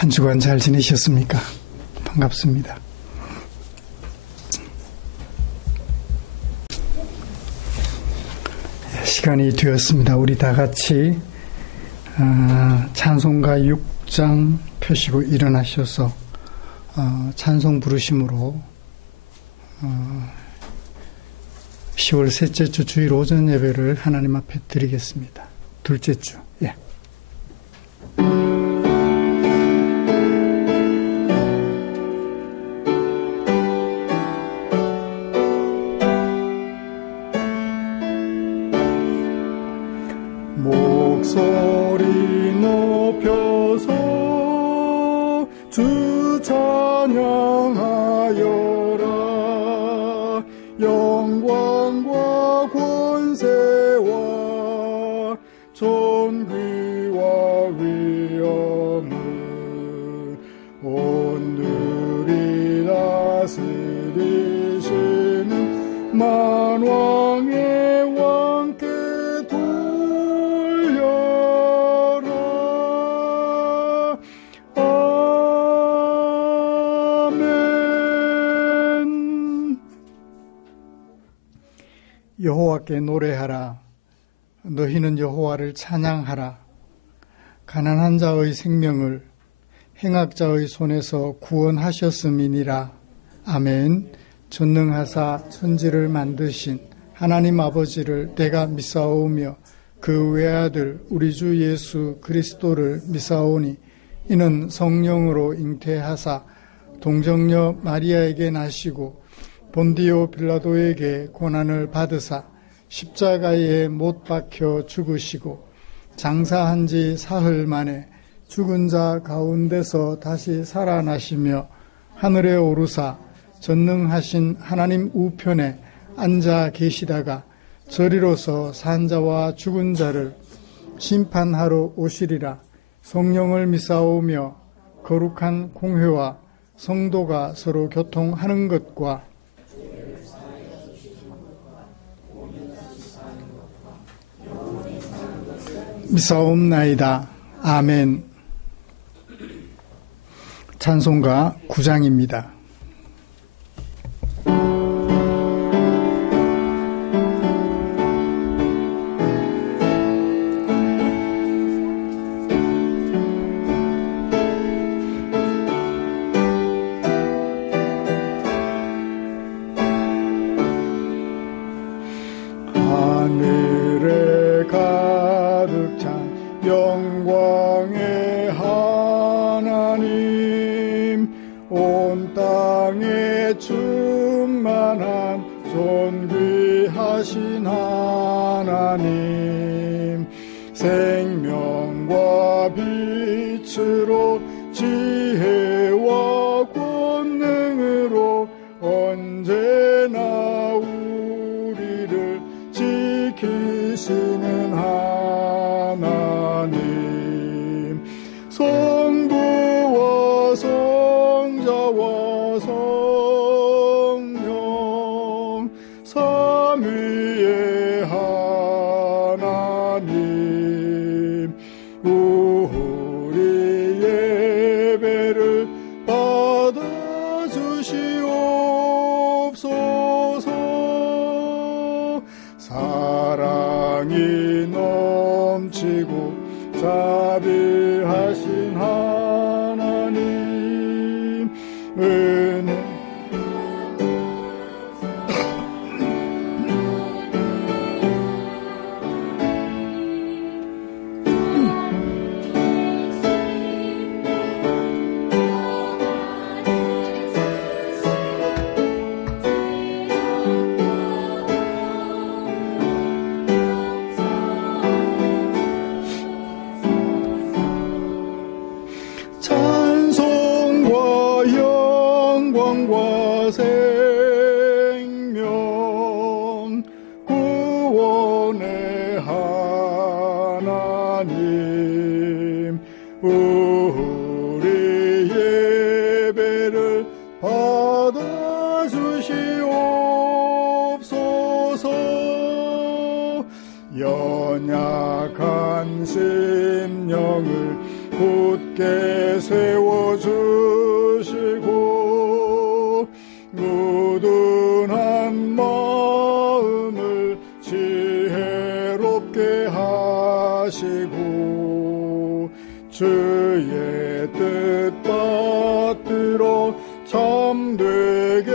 한 주간 잘 지내셨습니까? 반갑습니다. 시간이 되었습니다. 우리 다 같이 찬송가 6장 펴시고 일어나셔서 찬송 부르심으로 10월 셋째 주 주일 오전 예배를 하나님 앞에 드리겠습니다. 둘째 주. 예. 목소리 높여서 주 찬양하여라. 영광과 권세와 존귀와 위엄을 온누리 다스리시는 만왕의 왕께 여호와께 노래하라. 너희는 여호와를 찬양하라. 가난한 자의 생명을 행악자의 손에서 구원하셨음이니라. 아멘. 전능하사 천지를 만드신 하나님 아버지를 내가 믿사오며 그 외아들 우리 주 예수 그리스도를 믿사오니 이는 성령으로 잉태하사 동정녀 마리아에게 나시고 본디오 빌라도에게 고난을 받으사 십자가에 못 박혀 죽으시고 장사한 지 사흘 만에 죽은 자 가운데서 다시 살아나시며 하늘에 오르사 전능하신 하나님 우편에 앉아 계시다가 저리로서 산 자와 죽은 자를 심판하러 오시리라. 성령을 믿사오며 거룩한 공회와 성도가 서로 교통하는 것과 믿사옵나이다. 아멘. 찬송가 9장입니다. 영광의 하나님, 온 땅에 충만한 존귀하신 하나님, 생명과 빛으로 지혜와 권능으로 언제나 우리를 지키시는 하나님, 성부와 성자와 성령 삼위의 하나님, 우리 예배를 받아주시옵소서. 사랑이 넘치고 자비하신 하나님, 은혜 찬송과 영광과 생명 구원의 하나님, 우리 예배를 받아주시옵소서. 연약한 심령을 굳게 세 세워주시고 무둔한 마음을 지혜롭게 하시고 주의 뜻 받들어 참되게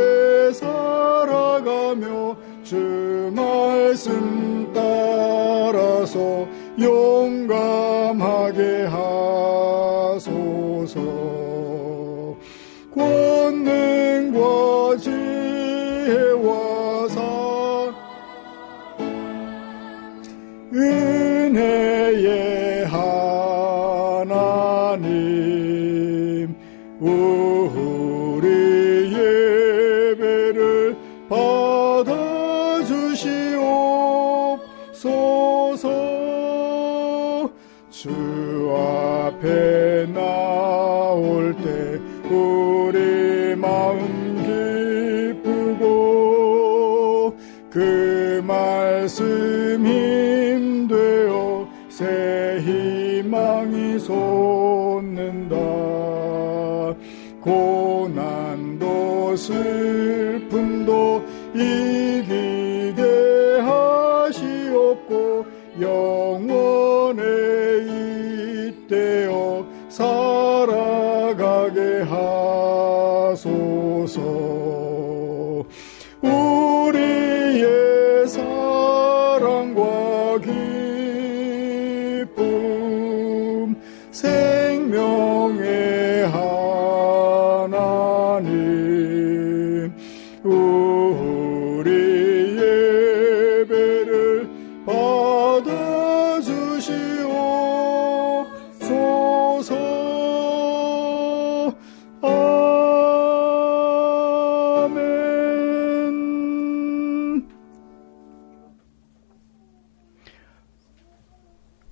살아가며 주 말씀 따라서 용감하게 하소서. 권능과 지혜와 은혜의 하나님, 우리 예배를 받아주시옵소서. 주 앞에 나올 때 우리 마음 기쁘고 그 말씀 힘되어 새 희망이 솟는다. 고난도 슬픔도 이기게 하시옵고 영원에 잇대어 살아가게 하소서. 우리의 사랑과 기쁨 생명의 하나님, 우리 예배를 받아주시옵소서. 아멘.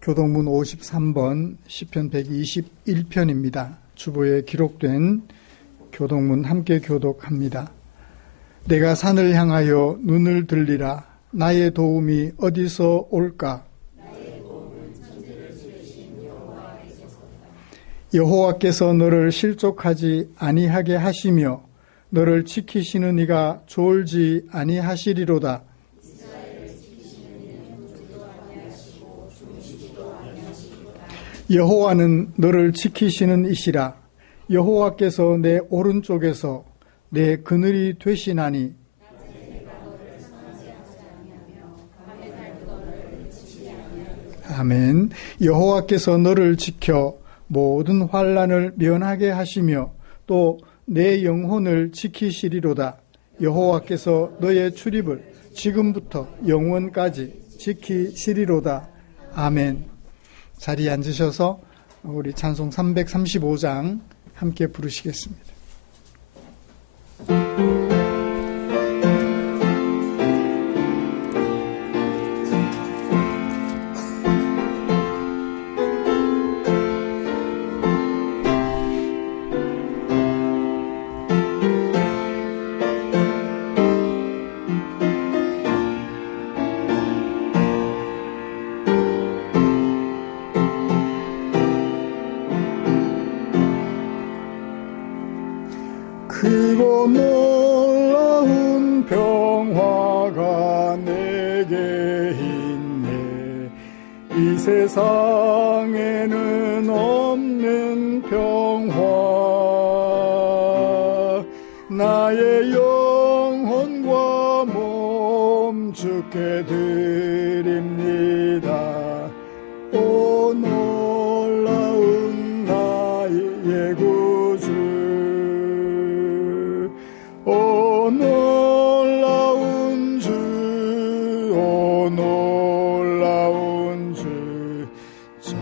교동문 53번 시편 121편입니다. 주보에 기록된 교동문 함께 교독합니다. 내가 산을 향하여 눈을 들리라. 나의 도움이 어디서 올까? 여호와께서 너를 실족하지 아니하게 하시며 너를 지키시는 이가 졸지 아니하시리로다. 여호와는 너를 지키시는 이시라. 여호와께서 내 오른쪽에서 내 그늘이 되시나니 아멘. 여호와께서 너를 지켜 모든 환난을 면하게 하시며 또 내 영혼을 지키시리로다. 여호와께서 너의 출입을 지금부터 영원까지 지키시리로다. 아멘. 자리에 앉으셔서 우리 찬송 335장 함께 부르시겠습니다. 크고 놀라운 평화가 내게 있네. 이 세상에는 없는 평화. 나의 영혼과 몸 주께 드립니다. 오 놀라운 나의 구주, 오 놀라운 주, 오 놀라운 주. 저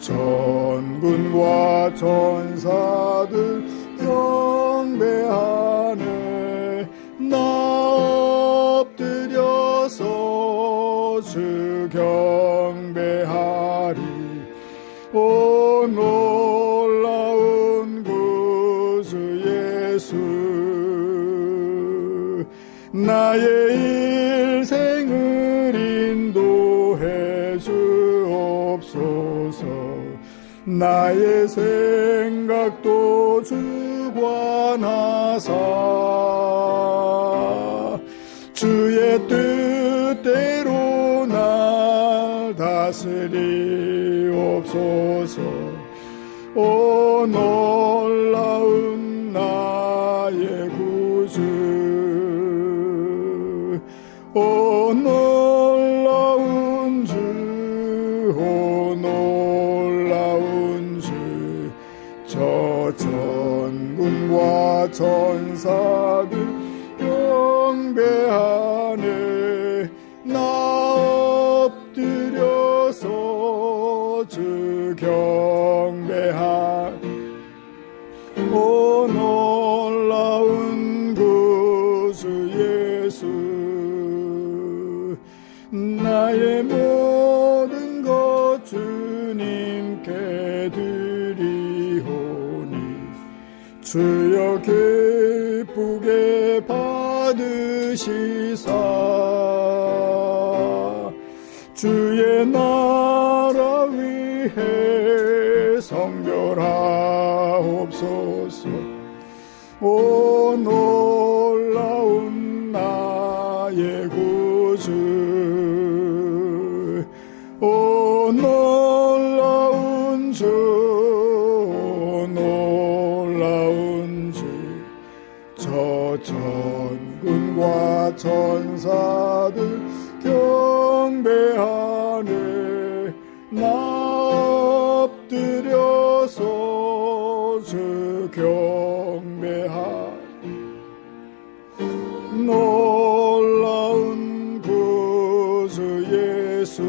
전군과 전사들 경배하네. 나 엎드려서 주 경배하리. 오 놀라운 구주 예수, 나의 일생을 인도해 주옵소서. 나의 생각도 주관하사 주의 뜻대로 날 다스리옵소서. 오 놀라운 나의 구주, 오 놀라운 주, 오 놀라운 주, 저 전군과 전사들 경배하네. 나 엎드려서 주 경배하네. 오 놀라운 구주 예수, 나의 모든 것 주님께 드리오니 주여 기쁘게 받으시사 주의 나라 위해 성결하옵소서. 오 놀라운 나의 구주, 오 놀라운 주, 오 놀라운 주, 저 전군과 전사들 경배하네. 나 엎드려서 주 경배하네. 놀라운 구주 예수,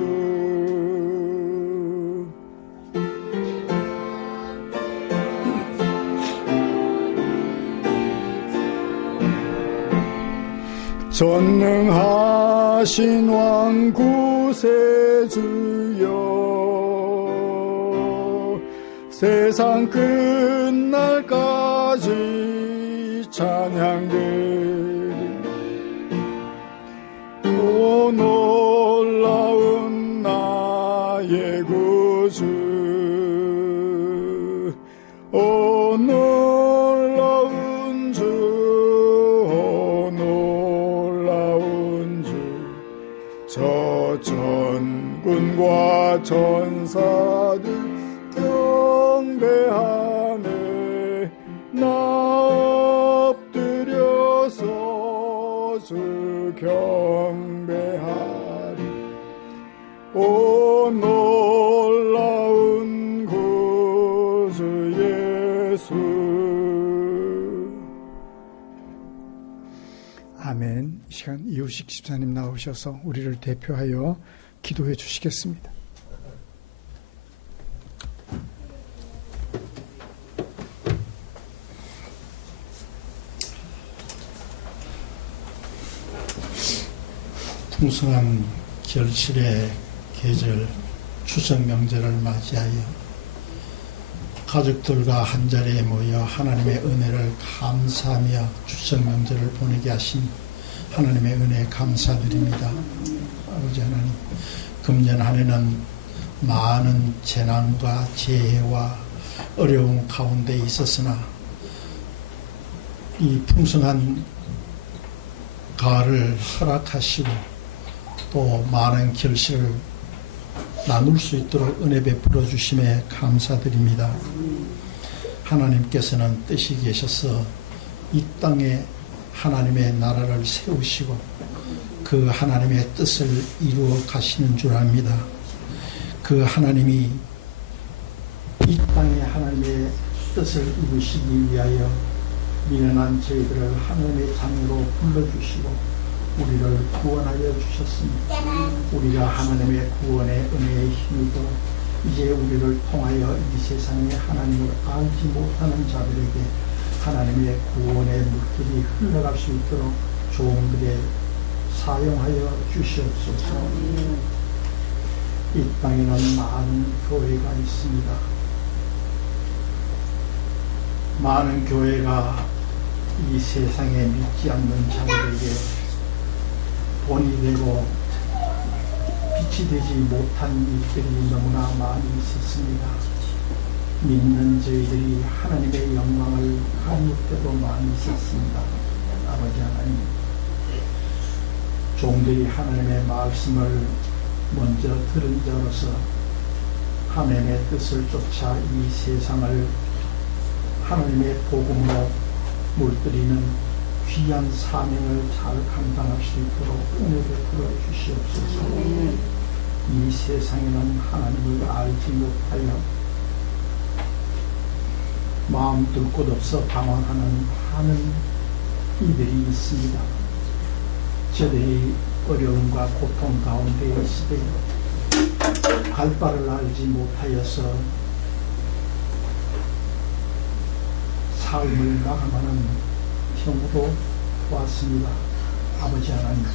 전능하신 왕 구세주여, 세상 끝날까지 찬양되리. 오 놀라운 나의 구주, 오 놀라운 주, 오 놀라운 주, 저 전군과 전사들 경배하네. 나 엎드려서 주 경배하리. 오 놀라운 구주 예수. 아멘. 이 시간 이우식 집사님 나오셔서 우리를 대표하여 기도해 주시겠습니다. 풍성한 결실의 계절 추석 명절을 맞이하여 가족들과 한자리에 모여 하나님의 은혜를 감사하며 추석 명절을 보내게 하신 하나님의 은혜에 감사드립니다. 아버지 하나님, 금년 한 해는 많은 재난과 재해와 어려움 가운데 있었으나 이 풍성한 가을을 허락하시고 또 많은 결실을 나눌 수 있도록 은혜 베풀어 주심에 감사드립니다. 하나님께서는 뜻이 계셔서 이 땅에 하나님의 나라를 세우시고 그 하나님의 뜻을 이루어 가시는 줄 압니다. 그 하나님이 이 땅에 하나님의 뜻을 이루시기 위하여 미련한 저희들을 하나님의 자녀로 불러주시고 우리를 구원하여 주셨습니다. 우리가 하나님의 구원의 은혜에 힘입어 이제 우리를 통하여 이 세상에 하나님을 알지 못하는 자들에게 하나님의 구원의 물길이 흘러갈 수 있도록 종들에 사용하여 주시옵소서. 이 땅에는 많은 교회가 있습니다. 많은 교회가 이 세상에 믿지 않는 자들에게 본이 되고 빛이 되지 못한 일들이 너무나 많이 있었습니다. 믿는 저희들이 하나님의 영광을 때도 많이 있었습니다. 아버지 하나님, 종들이 하나님의 말씀을 먼저 들은 자로서 하나님의 뜻을 쫓아 이 세상을 하나님의 복음으로 물들이는 귀한 사명을 잘 감당할 수 있도록 은혜 베풀어 주시옵소서. 이 세상에는 하나님을 알지 못하여 마음 둘 곳 없어 방황하는 많은 이들이 있습니다. 저들이 어려움과 고통 가운데 있을 때 갈 바를 알지 못하여서 삶을 마감하는 경우도 보았습니다. 아버지 하나님,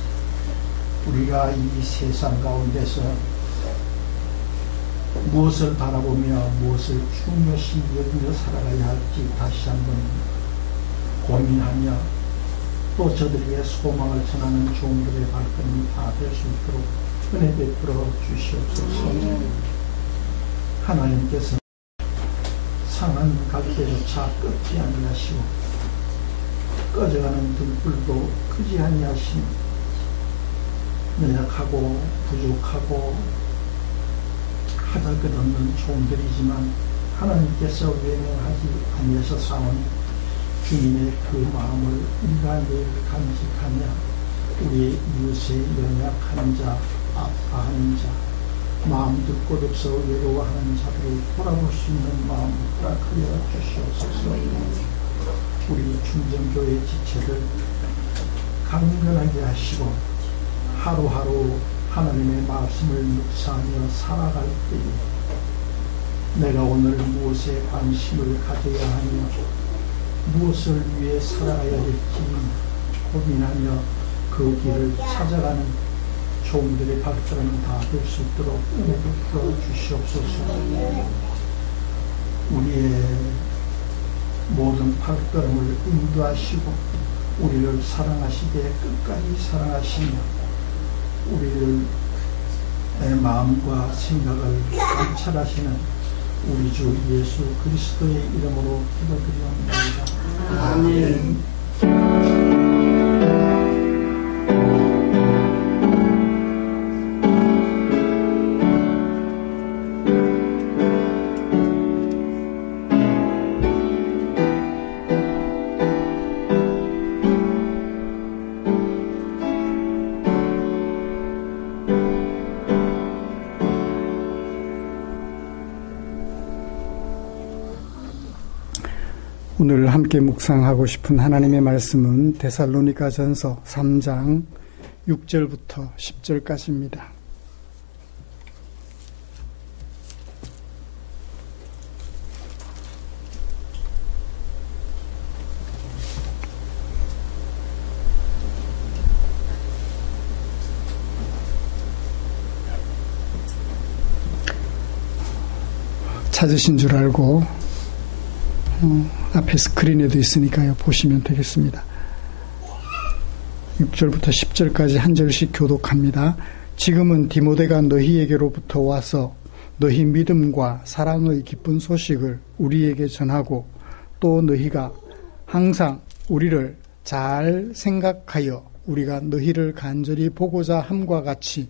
우리가 이 세상 가운데서 무엇을 바라보며 무엇을 중요시 여기며 살아가야 할지 다시 한번 고민하며 또 저들에게 소망을 전하는 종들의 발걸음이 다 될 수 있도록 은혜 베풀어 주시옵소서. 하나님께서 상한 갈대조차 끄지 아니하시고 꺼져가는 등불도 끄지 아니하시니 연약하고 부족하고 하잘 것 없는 종들이지만 하나님께서 외면하지 아니하셨사오니 주님의 그 마음을 일간되이 간직하며 우리 이웃의 연약한 자, 아파하는 자, 마음 둘 곳 없어 외로워하는 자들을 돌아볼 수 있는 마음을 허락하여 주시옵소서. 우리 충정교회 지체들 강건하게 하시고 하루하루 하나님의 말씀을 묵상하며 살아갈 때에 내가 오늘 무엇에 관심을 가져야 하며 무엇을 위해 살아가야 할지 고민하며 그 길을 찾아가는 종들의 발걸음이 다 될 수 있도록 은혜 베풀어 주시옵소서. 우리의 모든 발걸음을 인도하시고 우리를 사랑하시되 끝까지 사랑하시며 우리를 내 마음과 생각을 관찰하시는 우리 주 예수 그리스도의 이름으로 기도드리옵나이다. 아멘. 오늘 함께 묵상하고 싶은 하나님의 말씀은 데살로니가전서 3장 6절부터 10절까지입니다. 찾으신 줄 알고 앞에 스크린에도 있으니까요. 보시면 되겠습니다. 6절부터 10절까지 한 절씩 교독합니다. 지금은 디모데가 너희에게로부터 와서 너희 믿음과 사랑의 기쁜 소식을 우리에게 전하고 또 너희가 항상 우리를 잘 생각하여 우리가 너희를 간절히 보고자 함과 같이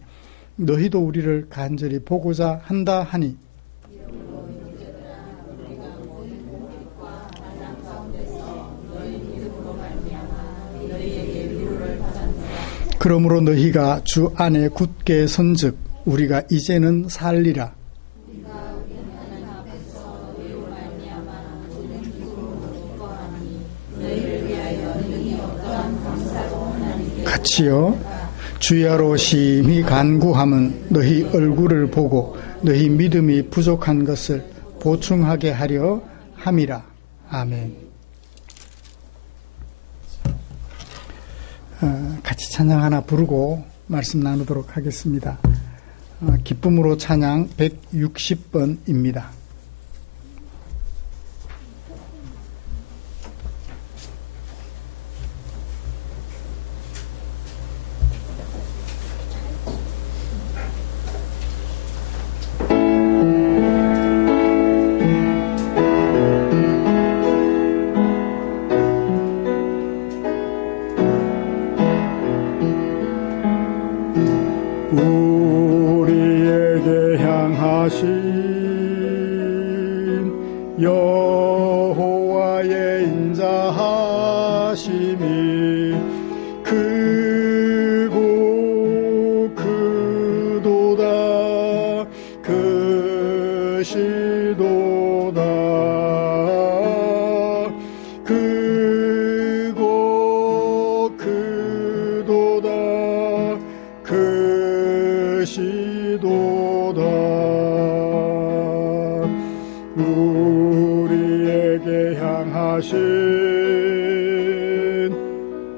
너희도 우리를 간절히 보고자 한다 하니 그러므로 너희가 주 안에 굳게 선즉 우리가 이제는 살리라. 같이요. 주야로 심히 간구함은 너희 얼굴을 보고 너희 믿음이 부족한 것을 보충하게 하려 함이라. 아멘. 같이 찬양 하나 부르고 말씀 나누도록 하겠습니다. 기쁨으로 찬양 160번입니다.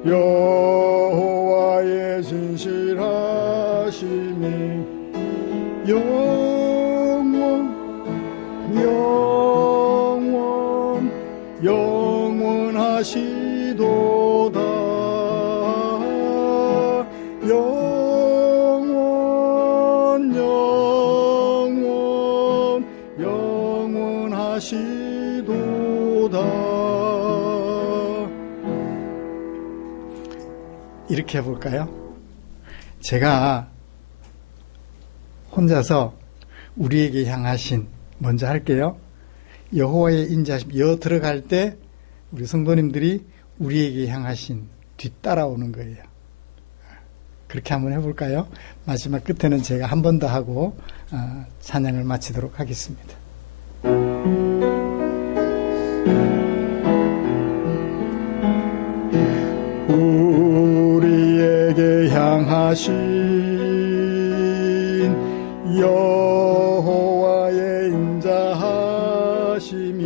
여호와의 진실하심이 영원하시도다. 영원하시도다. 이렇게 해볼까요? 제가 혼자서 우리에게 향하신 먼저 할게요. 여호와의 인자심 여 들어갈 때 우리 성도님들이 우리에게 향하신 뒤따라오는 거예요. 그렇게 한번 해볼까요? 마지막 끝에는 제가 한 번 더 하고 찬양을 마치도록 하겠습니다. 우리에게 향하신 여호와의 인자하심이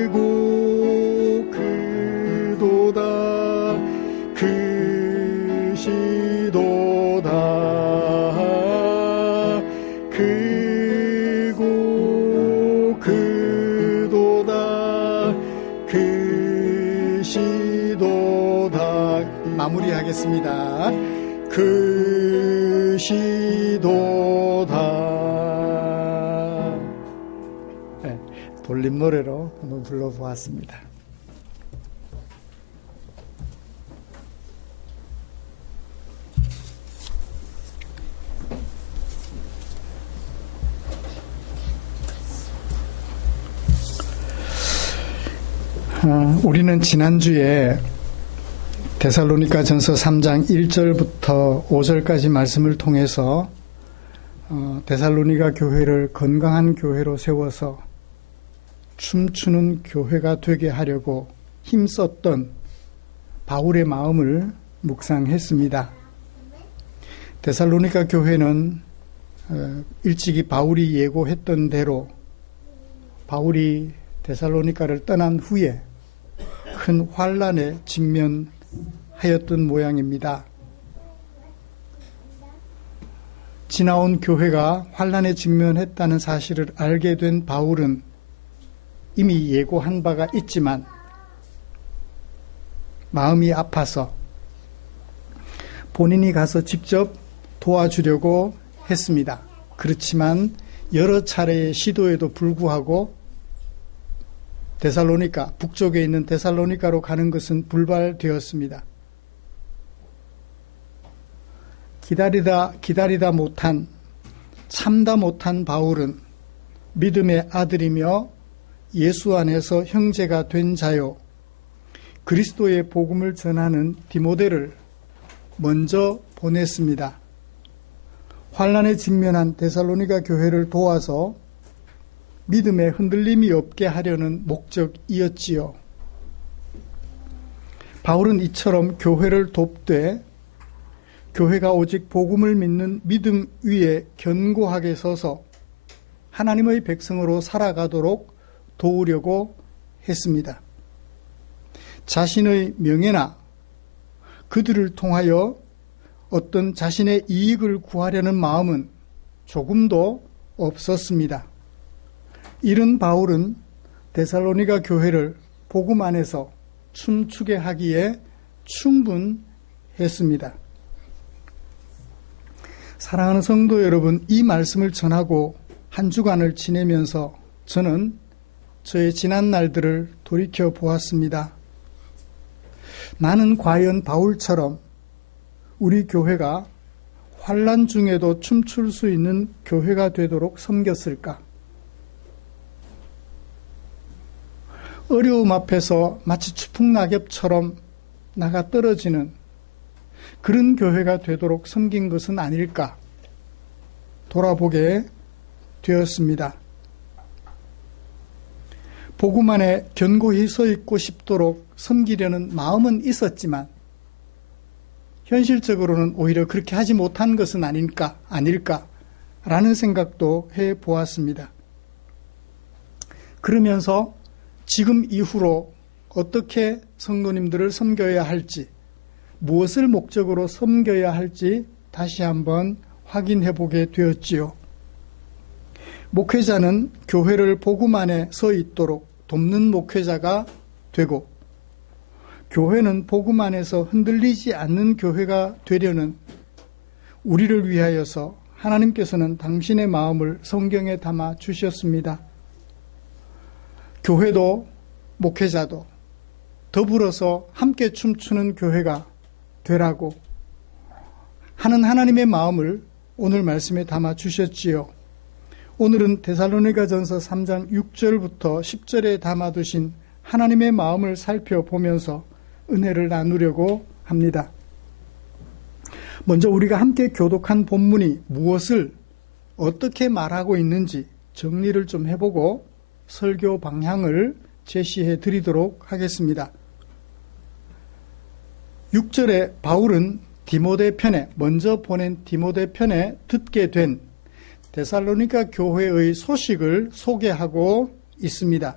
크고 크도다. 크시도다. 크고 크도다. 크시도다. 마무리하겠습니다. 크시도다. 네, 돌림 노래로 한번 불러보았습니다. 우리는 지난주에 데살로니가전서 3장 1절부터 5절까지 말씀을 통해서 데살로니가 교회를 건강한 교회로 세워서 춤추는 교회가 되게 하려고 힘썼던 바울의 마음을 묵상했습니다. 데살로니가 교회는 일찍이 바울이 예고했던 대로 바울이 데살로니가를 떠난 후에 큰 환난에 직면하였던 모양입니다. 지나온 교회가 환난에 직면했다는 사실을 알게 된 바울은 이미 예고한 바가 있지만 마음이 아파서 본인이 가서 직접 도와주려고 했습니다. 그렇지만 여러 차례의 시도에도 불구하고 데살로니가, 북쪽에 있는 데살로니가로 가는 것은 불발되었습니다. 기다리다 못한, 참다 못한 바울은 믿음의 아들이며 예수 안에서 형제가 된 자요, 그리스도의 복음을 전하는 디모데를 먼저 보냈습니다. 환난에 직면한 데살로니가 교회를 도와서 믿음에 흔들림이 없게 하려는 목적이었지요. 바울은 이처럼 교회를 돕되 교회가 오직 복음을 믿는 믿음 위에 견고하게 서서 하나님의 백성으로 살아가도록 도우려고 했습니다. 자신의 명예나 그들을 통하여 어떤 자신의 이익을 구하려는 마음은 조금도 없었습니다. 이런 바울은 데살로니가 교회를 복음 안에서 춤추게 하기에 충분했습니다. 사랑하는 성도 여러분, 이 말씀을 전하고 한 주간을 지내면서 저는 저의 지난 날들을 돌이켜 보았습니다. 나는 과연 바울처럼 우리 교회가 환난 중에도 춤출 수 있는 교회가 되도록 섬겼을까? 어려움 앞에서 마치 추풍낙엽처럼 나가 떨어지는 그런 교회가 되도록 섬긴 것은 아닐까 돌아보게 되었습니다. 복음 안에 견고히 서 있고 싶도록 섬기려는 마음은 있었지만 현실적으로는 오히려 그렇게 하지 못한 것은 아닐까라는 생각도 해보았습니다. 그러면서 지금 이후로 어떻게 성도님들을 섬겨야 할지, 무엇을 목적으로 섬겨야 할지 다시 한번 확인해 보게 되었지요. 목회자는 교회를 복음 안에 서 있도록 돕는 목회자가 되고, 교회는 복음 안에서 흔들리지 않는 교회가 되려는 우리를 위하여서 하나님께서는 당신의 마음을 성경에 담아 주셨습니다. 교회도 목회자도 더불어서 함께 춤추는 교회가 되라고 하는 하나님의 마음을 오늘 말씀에 담아 주셨지요. 오늘은 데살로니가전서 3장 6절부터 10절에 담아두신 하나님의 마음을 살펴보면서 은혜를 나누려고 합니다. 먼저 우리가 함께 교독한 본문이 무엇을 어떻게 말하고 있는지 정리를 좀 해보고 설교 방향을 제시해 드리도록 하겠습니다. 6절에 바울은 디모데 편에, 먼저 보낸 디모데 편에 듣게 된 데살로니가 교회의 소식을 소개하고 있습니다.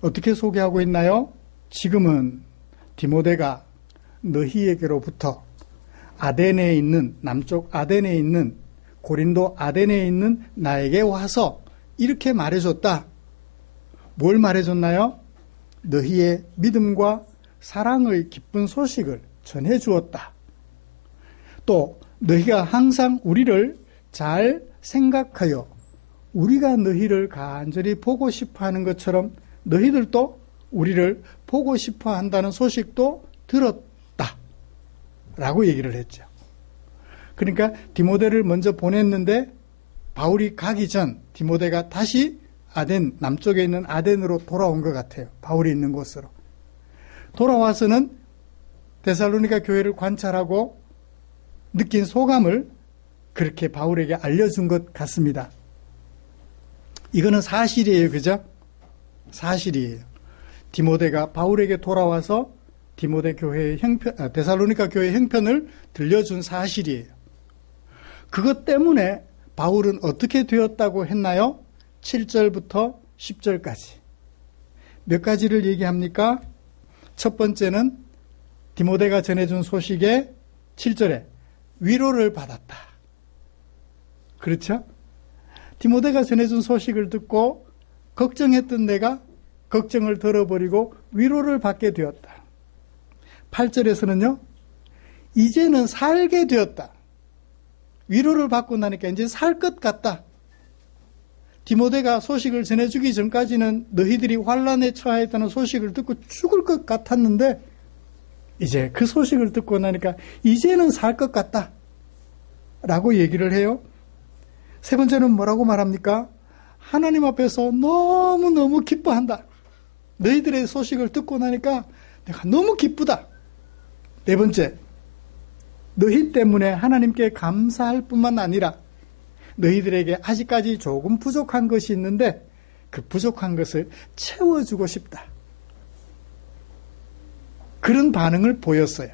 어떻게 소개하고 있나요? 지금은 디모데가 너희에게로부터 아데네에 있는, 남쪽 아데네에 있는, 고린도 아데네에 있는 나에게 와서 이렇게 말해줬다. 뭘 말해줬나요? 너희의 믿음과 사랑의 기쁜 소식을 전해주었다. 또 너희가 항상 우리를 잘 생각하여 우리가 너희를 간절히 보고 싶어하는 것처럼 너희들도 우리를 보고 싶어한다는 소식도 들었다 라고 얘기를 했죠. 그러니까 디모데를 먼저 보냈는데 바울이 가기 전 디모데가 다시 아덴, 남쪽에 있는 아덴으로 돌아온 것 같아요. 바울이 있는 곳으로 돌아와서는 데살로니가 교회를 관찰하고 느낀 소감을 그렇게 바울에게 알려준 것 같습니다. 이거는 사실이에요. 그죠? 사실이에요. 디모데가 바울에게 돌아와서 디모데 교회의 데살로니가 교회의 형편을 들려준 사실이에요. 그것 때문에 바울은 어떻게 되었다고 했나요? 7절부터 10절까지. 몇 가지를 얘기합니까? 첫 번째는 디모데가 전해준 소식에 7절에 위로를 받았다. 그렇죠? 디모데가 전해준 소식을 듣고 걱정했던 내가 걱정을 덜어버리고 위로를 받게 되었다. 8절에서는요, 이제는 살게 되었다. 위로를 받고 나니까 이제 살 것 같다. 디모데가 소식을 전해주기 전까지는 너희들이 환난에 처하였다는 소식을 듣고 죽을 것 같았는데 이제 그 소식을 듣고 나니까 이제는 살 것 같다 라고 얘기를 해요. 세 번째는 뭐라고 말합니까? 하나님 앞에서 너무너무 기뻐한다. 너희들의 소식을 듣고 나니까 내가 너무 기쁘다. 네 번째, 너희 때문에 하나님께 감사할 뿐만 아니라 너희들에게 아직까지 조금 부족한 것이 있는데 그 부족한 것을 채워주고 싶다. 그런 반응을 보였어요.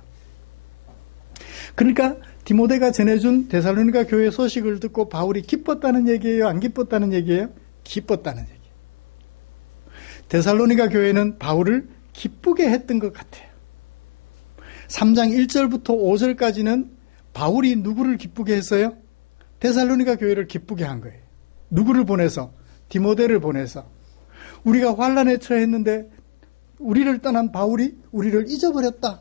그러니까 디모데가 전해준 데살로니가 교회 소식을 듣고 바울이 기뻤다는 얘기예요? 안 기뻤다는 얘기예요? 기뻤다는 얘기예요. 데살로니가 교회는 바울을 기쁘게 했던 것 같아요. 3장 1절부터 5절까지는 바울이 누구를 기쁘게 했어요? 데살로니가 교회를 기쁘게 한 거예요. 누구를 보내서? 디모데를 보내서. 우리가 환난에 처했는데 우리를 떠난 바울이 우리를 잊어버렸다.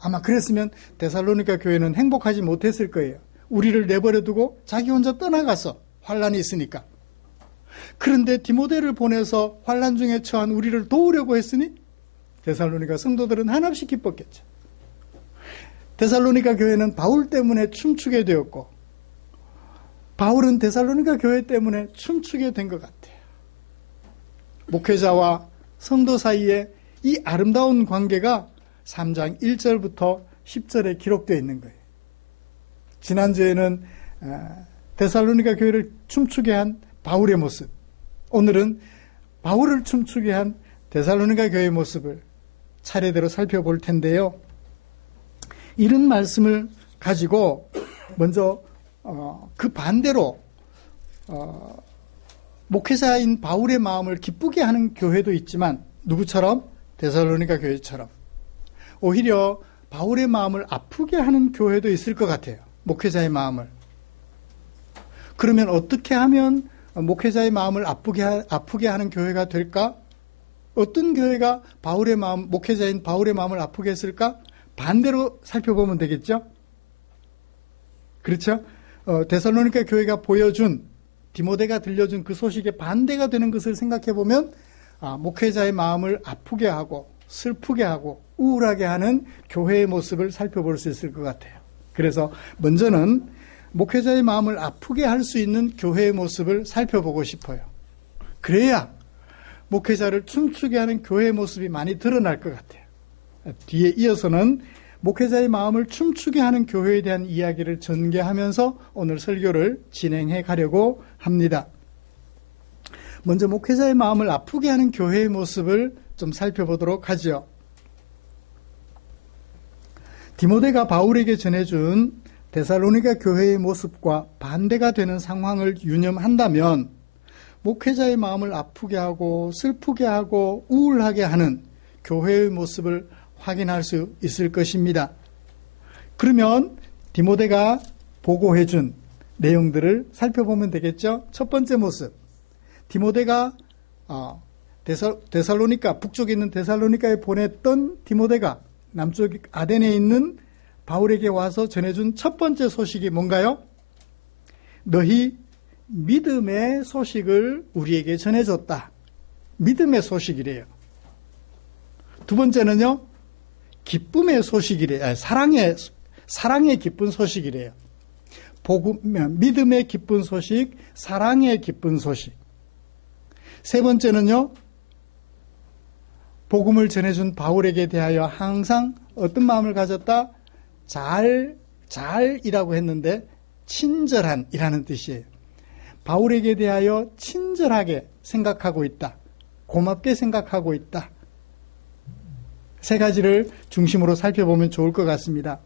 아마 그랬으면 데살로니가 교회는 행복하지 못했을 거예요. 우리를 내버려두고 자기 혼자 떠나가서 환난이 있으니까. 그런데 디모데를 보내서 환난 중에 처한 우리를 도우려고 했으니 데살로니가 성도들은 한없이 기뻤겠죠. 데살로니가 교회는 바울 때문에 춤추게 되었고 바울은 데살로니가 교회 때문에 춤추게 된 것 같아요. 목회자와 성도 사이에 이 아름다운 관계가 3장 1절부터 10절에 기록되어 있는 거예요. 지난주에는 데살로니가 교회를 춤추게 한 바울의 모습, 오늘은 바울을 춤추게 한 데살로니가 교회의 모습을 차례대로 살펴볼 텐데요. 이런 말씀을 가지고 먼저 그 반대로 목회자인 바울의 마음을 기쁘게 하는 교회도 있지만 누구처럼? 데살로니가 교회처럼. 오히려 바울의 마음을 아프게 하는 교회도 있을 것 같아요. 목회자의 마음을. 그러면 어떻게 하면 목회자의 마음을 아프게 하는 교회가 될까? 어떤 교회가 바울의 마음, 목회자인 바울의 마음을 아프게 했을까? 반대로 살펴보면 되겠죠? 그렇죠? 데살로니가 교회가 보여준, 디모데가 들려준 그 소식에 반대가 되는 것을 생각해 보면 목회자의 마음을 아프게 하고 슬프게 하고 우울하게 하는 교회의 모습을 살펴볼 수 있을 것 같아요. 그래서 먼저는 목회자의 마음을 아프게 할 수 있는 교회의 모습을 살펴보고 싶어요. 그래야 목회자를 춤추게 하는 교회의 모습이 많이 드러날 것 같아요. 뒤에 이어서는 목회자의 마음을 춤추게 하는 교회에 대한 이야기를 전개하면서 오늘 설교를 진행해 가려고 합니다. 먼저 목회자의 마음을 아프게 하는 교회의 모습을 좀 살펴보도록 하죠. 디모데가 바울에게 전해준 데살로니가 교회의 모습과 반대가 되는 상황을 유념한다면 목회자의 마음을 아프게 하고 슬프게 하고 우울하게 하는 교회의 모습을 확인할 수 있을 것입니다. 그러면 디모데가 보고해준 내용들을 살펴보면 되겠죠. 첫 번째 모습, 디모데가 데살로니가, 북쪽에 있는 데살로니카에 보냈던 디모데가 남쪽 아덴에 있는 바울에게 와서 전해준 첫 번째 소식이 뭔가요? 너희 믿음의 소식을 우리에게 전해줬다. 믿음의 소식이래요. 두 번째는요, 기쁨의 소식이래요. 사랑의 기쁜 소식이래요. 믿음의 기쁜 소식, 사랑의 기쁜 소식. 세 번째는요, 복음을 전해준 바울에게 대하여 항상 어떤 마음을 가졌다? 잘이라고 했는데 친절한이라는 뜻이에요. 바울에게 대하여 친절하게 생각하고 있다. 고맙게 생각하고 있다. 세 가지를 중심으로 살펴보면 좋을 것 같습니다.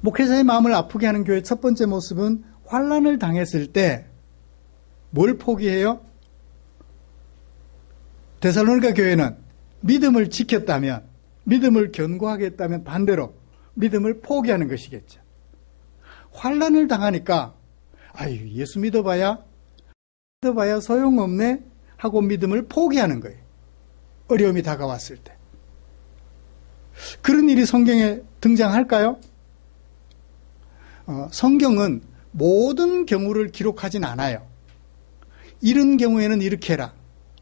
목회자의 마음을 아프게 하는 교회의 첫 번째 모습은 환난을 당했을 때 뭘 포기해요? 데살로니가 교회는 믿음을 지켰다면, 믿음을 견고하게 했다면 반대로 믿음을 포기하는 것이겠죠. 환난을 당하니까 예수 믿어봐야 소용없네 하고 믿음을 포기하는 거예요. 어려움이 다가왔을 때. 그런 일이 성경에 등장할까요? 성경은 모든 경우를 기록하진 않아요. 이런 경우에는 이렇게 해라,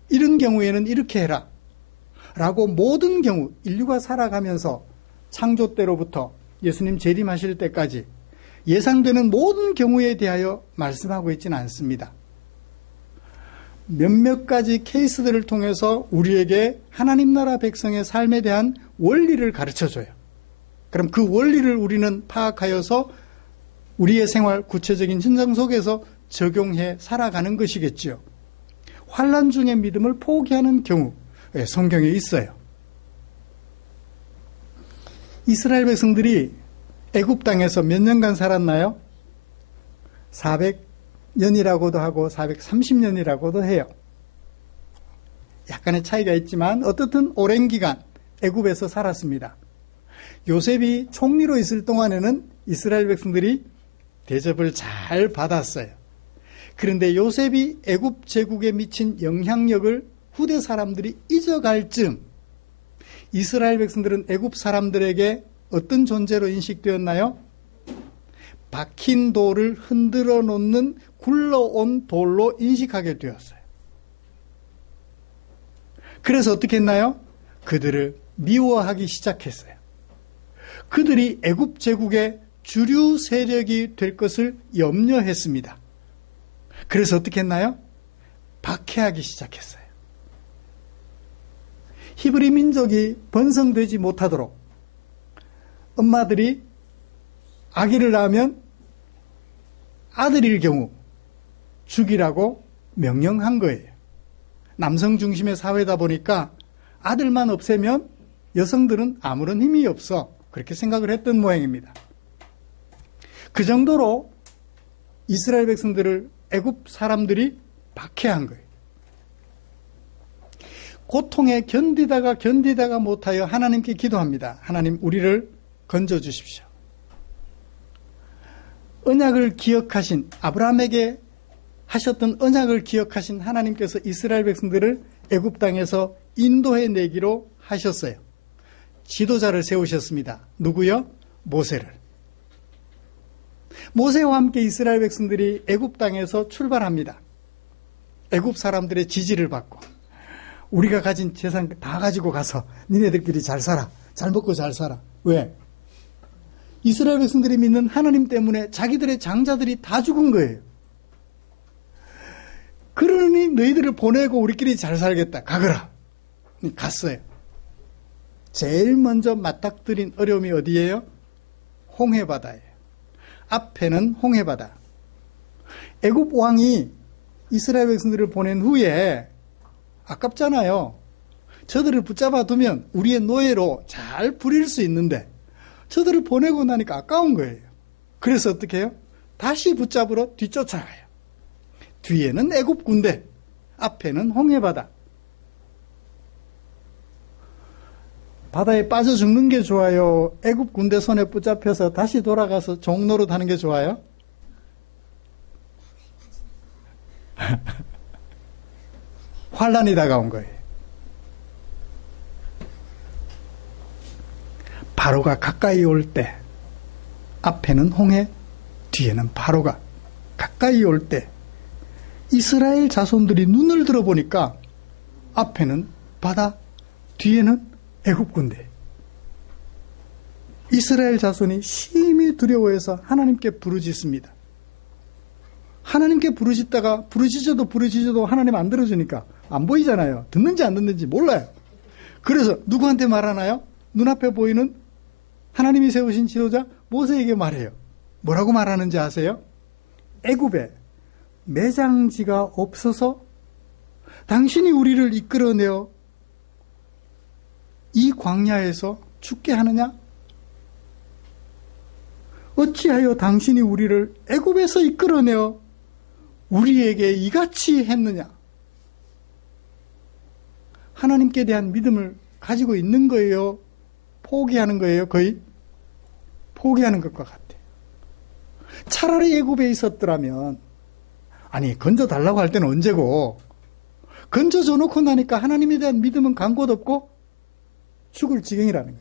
이런 경우에는 이렇게 해라 라고 모든 경우, 인류가 살아가면서 창조 때로부터 예수님 재림하실 때까지 예상되는 모든 경우에 대하여 말씀하고 있지는 않습니다. 몇몇 가지 케이스들을 통해서 우리에게 하나님 나라 백성의 삶에 대한 원리를 가르쳐줘요. 그럼 그 원리를 우리는 파악하여서 우리의 생활, 구체적인 현장 속에서 적용해 살아가는 것이겠죠. 환난 중에 믿음을 포기하는 경우 성경에 있어요. 이스라엘 백성들이 애굽 땅에서 몇 년간 살았나요? 400년이라고도 하고 430년이라고도 해요. 약간의 차이가 있지만 어떻든 오랜 기간 애굽에서 살았습니다. 요셉이 총리로 있을 동안에는 이스라엘 백성들이 대접을 잘 받았어요. 그런데 요셉이 애굽 제국에 미친 영향력을 후대 사람들이 잊어갈 즈음 이스라엘 백성들은 애굽 사람들에게 어떤 존재로 인식되었나요? 박힌 돌을 흔들어 놓는 굴러온 돌로 인식하게 되었어요. 그래서 어떻게 했나요? 그들을 미워하기 시작했어요. 그들이 애굽 제국의 주류 세력이 될 것을 염려했습니다. 그래서 어떻게 했나요? 박해하기 시작했어요. 히브리 민족이 번성되지 못하도록 엄마들이 아기를 낳으면 아들일 경우 죽이라고 명령한 거예요. 남성 중심의 사회다 보니까 아들만 없애면 여성들은 아무런 힘이 없어, 그렇게 생각을 했던 모양입니다. 그 정도로 이스라엘 백성들을 애굽 사람들이 박해한 거예요. 고통에 견디다가 못하여 하나님께 기도합니다. 하나님, 우리를 건져주십시오. 언약을 기억하신, 아브라함에게 하셨던 언약을 기억하신 하나님께서 이스라엘 백성들을 애굽 땅에서 인도해 내기로 하셨어요. 지도자를 세우셨습니다. 누구요? 모세를. 모세와 함께 이스라엘 백성들이 애굽 땅에서 출발합니다. 애굽 사람들의 지지를 받고 우리가 가진 재산 다 가지고 가서 니네들끼리 잘 살아. 잘 먹고 잘 살아. 왜? 이스라엘 백성들이 믿는 하나님 때문에 자기들의 장자들이 다 죽은 거예요. 그러니 너희들을 보내고 우리끼리 잘 살겠다. 가거라. 갔어요. 제일 먼저 맞닥뜨린 어려움이 어디예요? 홍해바다예요. 앞에는 홍해바다. 애굽 왕이 이스라엘 백성들을 보낸 후에 아깝잖아요. 저들을 붙잡아 두면 우리의 노예로 잘 부릴 수 있는데 저들을 보내고 나니까 아까운 거예요. 그래서 어떻게 해요? 다시 붙잡으러 뒤쫓아가요. 뒤에는 애굽 군대, 앞에는 홍해바다. 바다에 빠져 죽는 게 좋아요? 애굽 군대 손에 붙잡혀서 다시 돌아가서 종노릇 하는 게 좋아요? 환란이 다가온 거예요. 바로가 가까이 올 때, 앞에는 홍해, 뒤에는 바로가 가까이 올 때, 이스라엘 자손들이 눈을 들어보니까 앞에는 바다, 뒤에는 애굽 군대. 이스라엘 자손이 심히 두려워해서 하나님께 부르짖습니다. 하나님께 부르짖다가 부르짖어도 하나님 안 들어주니까 안 보이잖아요. 듣는지 안 듣는지 몰라요. 그래서 누구한테 말하나요? 눈앞에 보이는 하나님이 세우신 지도자 모세에게 말해요. 뭐라고 말하는지 아세요? 애굽에 매장지가 없어서 당신이 우리를 이끌어내어 이 광야에서 죽게 하느냐? 어찌하여 당신이 우리를 애굽에서 이끌어내어 우리에게 이같이 했느냐? 하나님께 대한 믿음을 가지고 있는 거예요? 포기하는 거예요? 거의 포기하는 것과 같아요. 차라리 애굽에 있었더라면, 아니 건져달라고 할 때는 언제고, 건져줘 놓고 나니까 하나님에 대한 믿음은 간 곳 없고 죽을 지경이라는 거예요.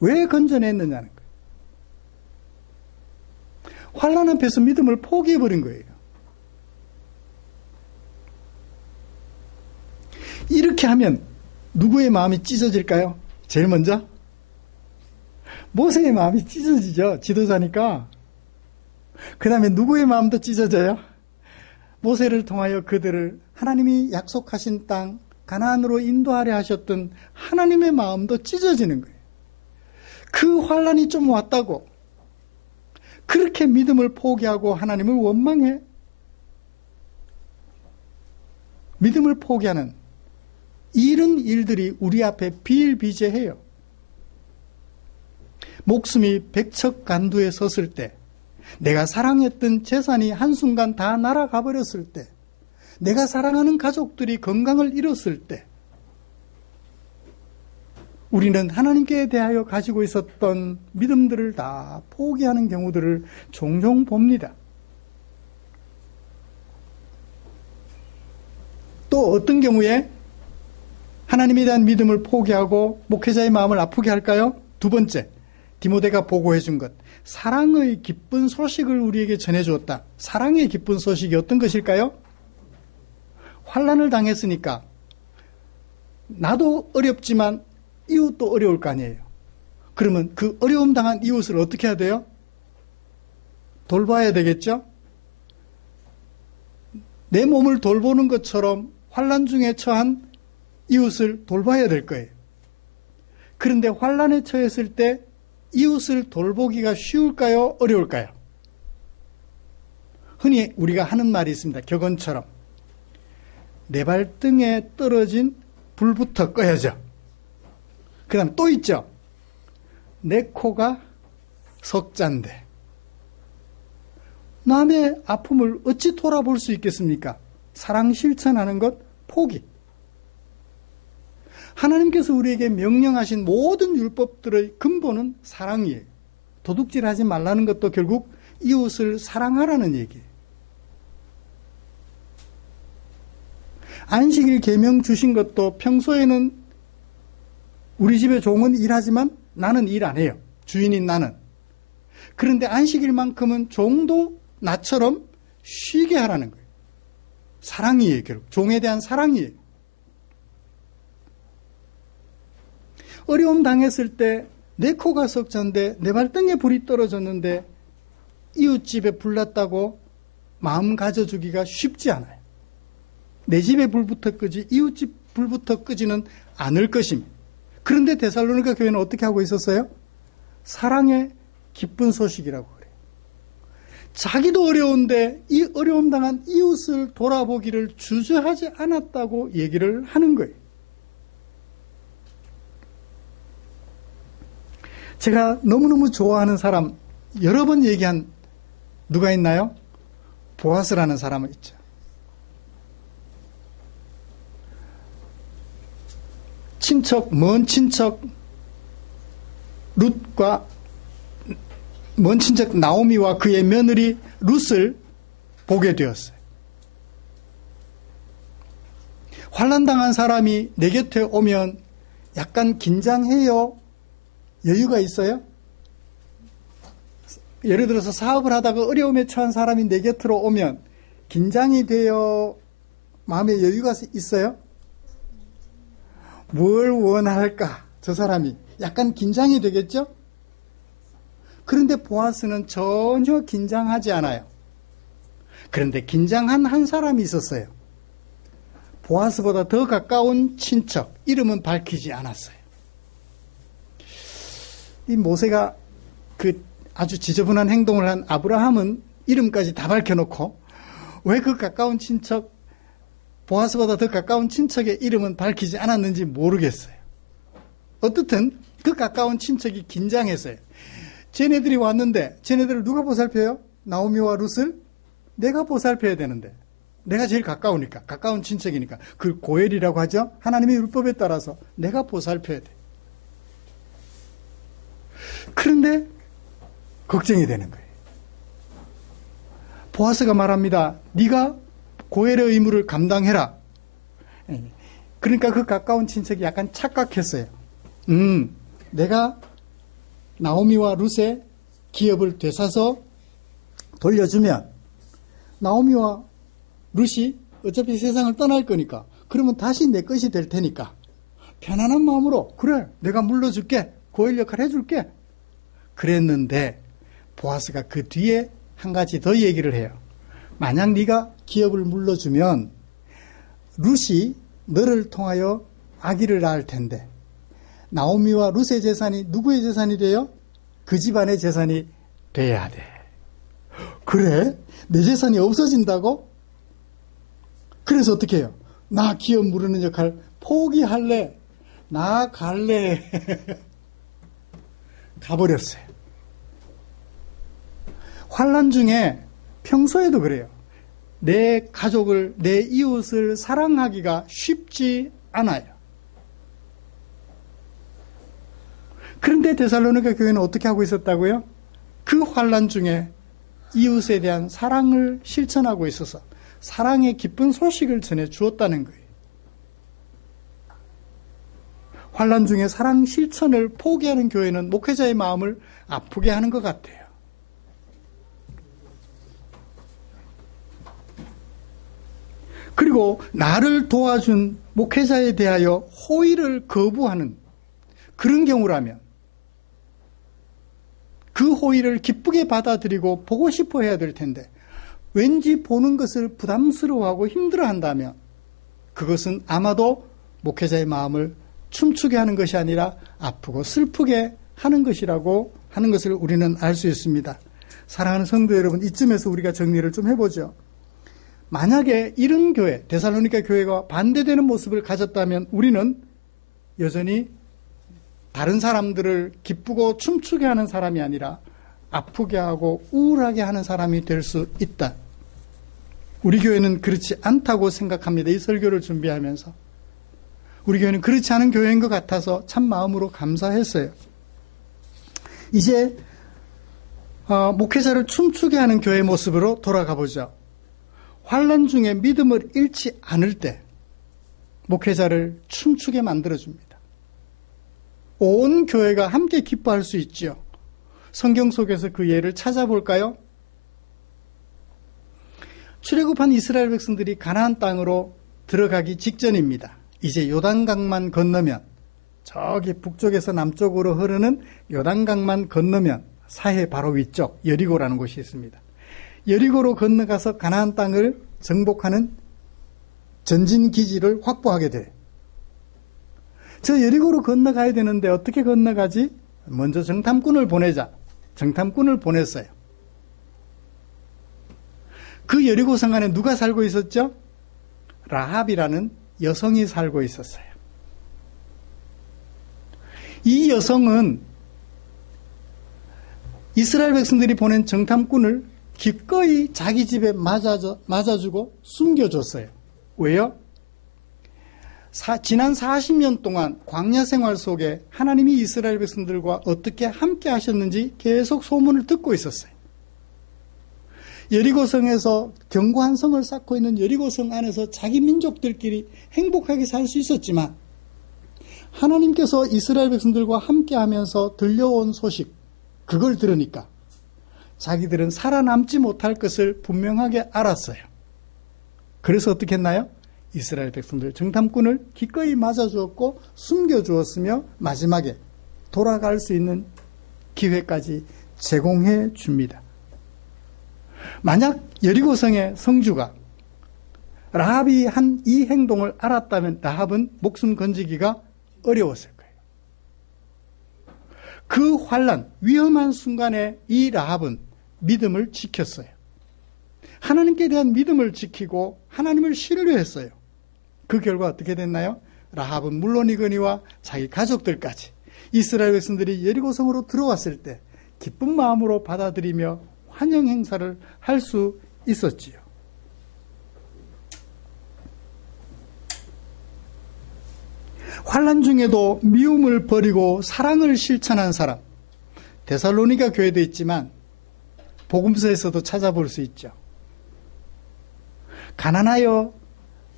왜 건져냈느냐는 거예요. 환난 앞에서 믿음을 포기해버린 거예요. 이렇게 하면 누구의 마음이 찢어질까요? 제일 먼저 모세의 마음이 찢어지죠. 지도자니까. 그 다음에 누구의 마음도 찢어져요? 모세를 통하여 그들을 하나님이 약속하신 땅 가나안으로 인도하려 하셨던 하나님의 마음도 찢어지는 거예요. 그 환난이 좀 왔다고 그렇게 믿음을 포기하고 하나님을 원망해? 믿음을 포기하는 이런 일들이 우리 앞에 비일비재해요. 목숨이 백척간두에 섰을 때, 내가 사랑했던 재산이 한순간 다 날아가 버렸을 때, 내가 사랑하는 가족들이 건강을 잃었을 때, 우리는 하나님께 대하여 가지고 있었던 믿음들을 다 포기하는 경우들을 종종 봅니다. 또 어떤 경우에 하나님에 대한 믿음을 포기하고 목회자의 마음을 아프게 할까요? 두 번째, 디모데가 보고해 준 것. 사랑의 기쁜 소식을 우리에게 전해주었다. 사랑의 기쁜 소식이 어떤 것일까요? 환난을 당했으니까 나도 어렵지만 이웃도 어려울 거 아니에요. 그러면 그 어려움 당한 이웃을 어떻게 해야 돼요? 돌봐야 되겠죠? 내 몸을 돌보는 것처럼 환난 중에 처한 이웃을 돌봐야 될 거예요. 그런데 환난에 처했을 때 이웃을 돌보기가 쉬울까요? 어려울까요? 흔히 우리가 하는 말이 있습니다. 격언처럼 내 발등에 떨어진 불부터 꺼야죠. 그 다음 또 있죠. 내 코가 석잔데 남의 아픔을 어찌 돌아볼 수 있겠습니까? 사랑 실천하는 것 포기. 하나님께서 우리에게 명령하신 모든 율법들의 근본은 사랑이에요. 도둑질하지 말라는 것도 결국 이웃을 사랑하라는 얘기예요. 안식일 계명 주신 것도 평소에는 우리 집에 종은 일하지만 나는 일 안 해요. 주인인 나는. 그런데 안식일만큼은 종도 나처럼 쉬게 하라는 거예요. 사랑이에요. 결국 종에 대한 사랑이에요. 어려움 당했을 때 내 코가 석잔데 내 발등에 불이 떨어졌는데 이웃집에 불났다고 마음 가져주기가 쉽지 않아요. 내 집에 불부터 끄지 이웃집 불부터 끄지는 않을 것입니다. 그런데 데살로니가 교회는 어떻게 하고 있었어요? 사랑의 기쁜 소식이라고 그래요. 자기도 어려운데 이 어려움 당한 이웃을 돌아보기를 주저하지 않았다고 얘기를 하는 거예요. 제가 너무너무 좋아하는 사람 여러 번 얘기한 누가 있나요? 보아스라는 사람은 있죠. 먼 친척 룻과 먼 친척 나오미와 그의 며느리 룻을 보게 되었어요. 환난당한 사람이 내 곁에 오면 약간 긴장해요? 여유가 있어요? 예를 들어서 사업을 하다가 어려움에 처한 사람이 내 곁으로 오면 긴장이 돼요? 마음에 여유가 있어요? 뭘 원할까? 저 사람이 약간 긴장이 되겠죠? 그런데 보아스는 전혀 긴장하지 않아요. 그런데 긴장한 한 사람이 있었어요. 보아스보다 더 가까운 친척, 이름은 밝히지 않았어요. 이 모세가 그 아주 지저분한 행동을 한 아브라함은 이름까지 다 밝혀놓고 왜 그 가까운 친척, 보아스보다 더 가까운 친척의 이름은 밝히지 않았는지 모르겠어요. 어떻든 그 가까운 친척이 긴장했어요. 쟤네들이 왔는데 쟤네들을 누가 보살펴요? 나오미와 룻을 내가 보살펴야 되는데 내가 제일 가까우니까, 가까운 친척이니까, 그 고엘이라고 하죠. 하나님의 율법에 따라서 내가 보살펴야 돼. 그런데 걱정이 되는 거예요. 보아스가 말합니다. 네가 고엘의 의무를 감당해라. 그러니까 그 가까운 친척이 약간 착각했어요. 내가 나오미와 룻의 기업을 되사서 돌려주면 나오미와 룻이 어차피 세상을 떠날 거니까, 그러면 다시 내 것이 될 테니까 편안한 마음으로 그래 내가 물러줄게, 고엘 역할 해줄게 그랬는데, 보아스가 그 뒤에 한 가지 더 얘기를 해요. 만약 네가 기업을 물러주면 룻이 너를 통하여 아기를 낳을 텐데 나오미와 룻의 재산이 누구의 재산이 돼요? 그 집안의 재산이 돼야 돼. 그래? 내 재산이 없어진다고? 그래서 어떻게 해요? 나 기업 물르는 역할 포기할래. 나 갈래. 가버렸어요. 환난 중에 평소에도 그래요. 내 가족을, 내 이웃을 사랑하기가 쉽지 않아요. 그런데 데살로니가 교회는 어떻게 하고 있었다고요? 그 환난 중에 이웃에 대한 사랑을 실천하고 있어서 사랑의 기쁜 소식을 전해 주었다는 거예요. 환난 중에 사랑 실천을 포기하는 교회는 목회자의 마음을 아프게 하는 것 같아요. 그리고 나를 도와준 목회자에 대하여 호의를 거부하는 그런 경우라면 그 호의를 기쁘게 받아들이고 보고 싶어 해야 될 텐데 왠지 보는 것을 부담스러워하고 힘들어한다면 그것은 아마도 목회자의 마음을 춤추게 하는 것이 아니라 아프고 슬프게 하는 것이라고 하는 것을 우리는 알 수 있습니다. 사랑하는 성도 여러분, 이쯤에서 우리가 정리를 좀 해보죠. 만약에 이런 교회, 데살로니가 교회가 반대되는 모습을 가졌다면 우리는 여전히 다른 사람들을 기쁘고 춤추게 하는 사람이 아니라 아프게 하고 우울하게 하는 사람이 될 수 있다. 우리 교회는 그렇지 않다고 생각합니다. 이 설교를 준비하면서. 우리 교회는 그렇지 않은 교회인 것 같아서 참 마음으로 감사했어요. 이제 목회자를 춤추게 하는 교회 모습으로 돌아가 보죠. 환난 중에 믿음을 잃지 않을 때 목회자를 춤추게 만들어줍니다. 온 교회가 함께 기뻐할 수 있죠. 성경 속에서 그 예를 찾아볼까요? 출애굽한 이스라엘 백성들이 가나안 땅으로 들어가기 직전입니다. 이제 요단강만 건너면, 저기 북쪽에서 남쪽으로 흐르는 요단강만 건너면 사해 바로 위쪽 여리고라는 곳이 있습니다. 여리고로 건너가서 가나안 땅을 정복하는 전진 기지를 확보하게 돼요. 저 여리고로 건너가야 되는데 어떻게 건너가지? 먼저 정탐꾼을 보내자. 정탐꾼을 보냈어요. 그 여리고성 안에 누가 살고 있었죠? 라합이라는 여성이 살고 있었어요. 이 여성은 이스라엘 백성들이 보낸 정탐꾼을 기꺼이 자기 집에 맞아주고 숨겨줬어요. 왜요? 지난 40년 동안 광야 생활 속에 하나님이 이스라엘 백성들과 어떻게 함께 하셨는지 계속 소문을 듣고 있었어요. 여리고성에서 견고한 성을 쌓고 있는 여리고성 안에서 자기 민족들끼리 행복하게 살 수 있었지만 하나님께서 이스라엘 백성들과 함께 하면서 들려온 소식, 그걸 들으니까 자기들은 살아남지 못할 것을 분명하게 알았어요. 그래서 어떻게 했나요? 이스라엘 백성들 정탐꾼을 기꺼이 맞아주었고 숨겨주었으며 마지막에 돌아갈 수 있는 기회까지 제공해 줍니다. 만약 여리고성의 성주가 라합이 한 이 행동을 알았다면 라합은 목숨 건지기가 어려웠을 거예요. 그 환난, 위험한 순간에 이 라합은 믿음을 지켰어요. 하나님께 대한 믿음을 지키고 하나님을 신뢰했어요. 그 결과 어떻게 됐나요? 라합은 물론이거니와 자기 가족들까지 이스라엘 백성들이 여리고성으로 들어왔을 때 기쁜 마음으로 받아들이며 환영 행사를 할 수 있었지요. 환난 중에도 미움을 버리고 사랑을 실천한 사람, 데살로니가 교회도 있지만 복음서에서도 찾아볼 수 있죠. 가난하여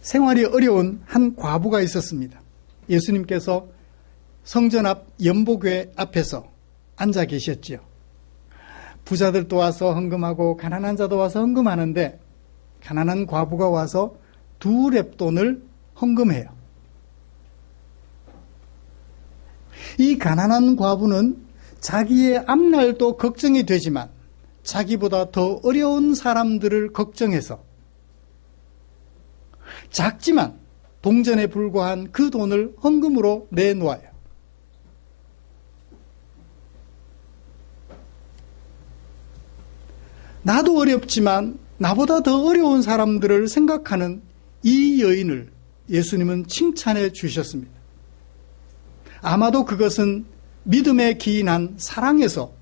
생활이 어려운 한 과부가 있었습니다. 예수님께서 성전 앞 연복궤 앞에서 앉아 계셨지요. 부자들도 와서 헌금하고 가난한 자도 와서 헌금하는데 가난한 과부가 와서 2렙돈을 헌금해요. 이 가난한 과부는 자기의 앞날도 걱정이 되지만 자기보다 더 어려운 사람들을 걱정해서 작지만 동전에 불과한 그 돈을 헌금으로 내놓아요. 나도 어렵지만 나보다 더 어려운 사람들을 생각하는 이 여인을 예수님은 칭찬해 주셨습니다. 아마도 그것은 믿음에 기인한 사랑에서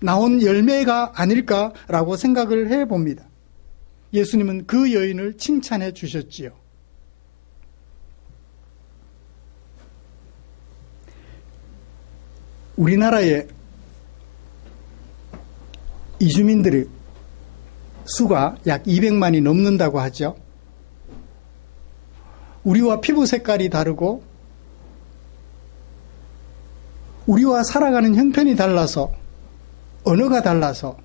나온 열매가 아닐까라고 생각을 해봅니다. 예수님은 그 여인을 칭찬해 주셨지요. 우리나라의 이주민들의 수가 약 200만이 넘는다고 하죠. 우리와 피부 색깔이 다르고 우리와 살아가는 형편이 달라서 언어가 달라서